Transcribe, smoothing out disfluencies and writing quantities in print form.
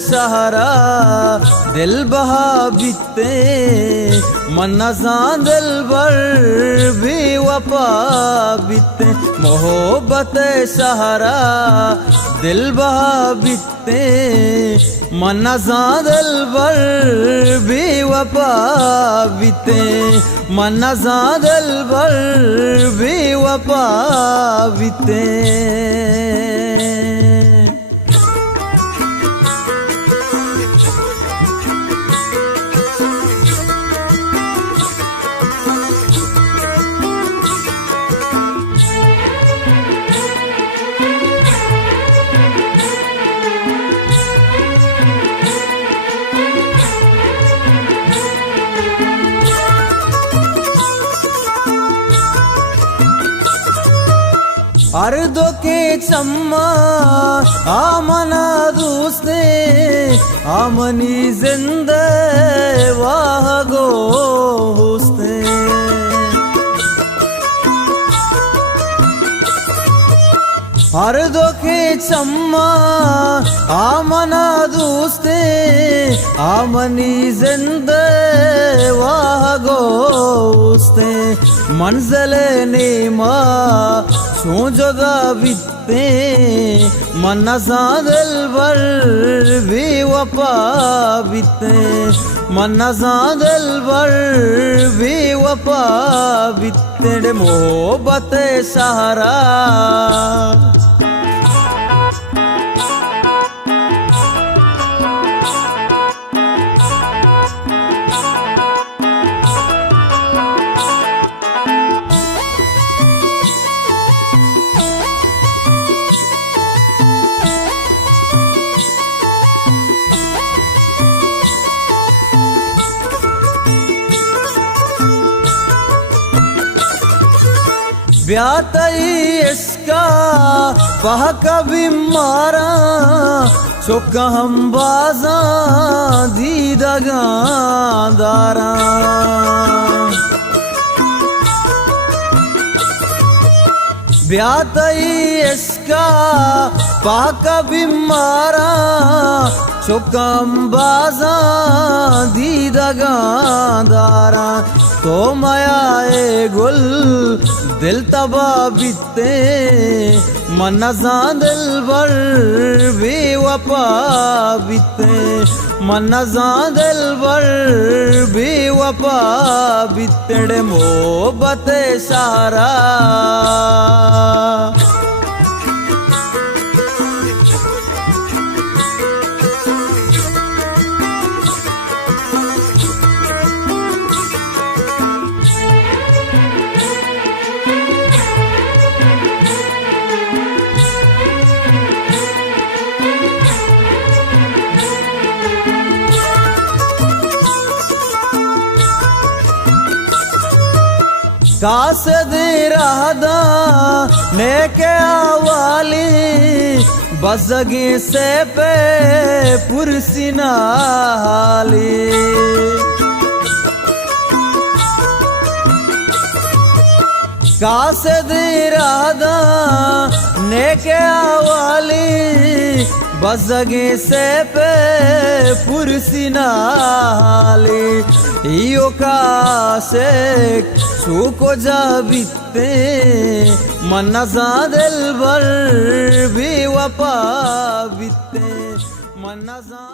सहारा दिल बहा बीते मनजा दिल बर भी वफा बीते मोहब्बत सहारा दिल बहा बीते मनजा दिल बर भी वफा बीते मनजा दिल बर भी वफा बीते अर्दो के चम्मा आमना दूसरे आमनी जिंदे वाह गो हुस्ते अर्दो के चम्मा आमना दूसरे आमनी जिंदे वाह गो हुस्ते मंजिले नीमा छू जुदा बीते मनजा दिल बर भी वफा बीते मनजा दिल बर भी वफा बीते मोहब्बत सहारा ब्यातई इसका वह कभी मारा चौका हम बाजा दीदगा दारा ब्यातई इसका वह कभी मारा चौका हम बाजा दीदगा दारा तो माया गुल दिल तबा बीते मनजा दिल बर भी वफा बीते मनजा दिल बर भी वफा बीते मोहब्बत सहारा कास दे रहदा नेके आवाली बजगी से पे पुरसिना हाली कास दे रहदा नेके आवाली बजगी से पे पुरसिना हाली इयो कासे छूको जा बीते मनजा दिल बर भी वफा बीते मनजा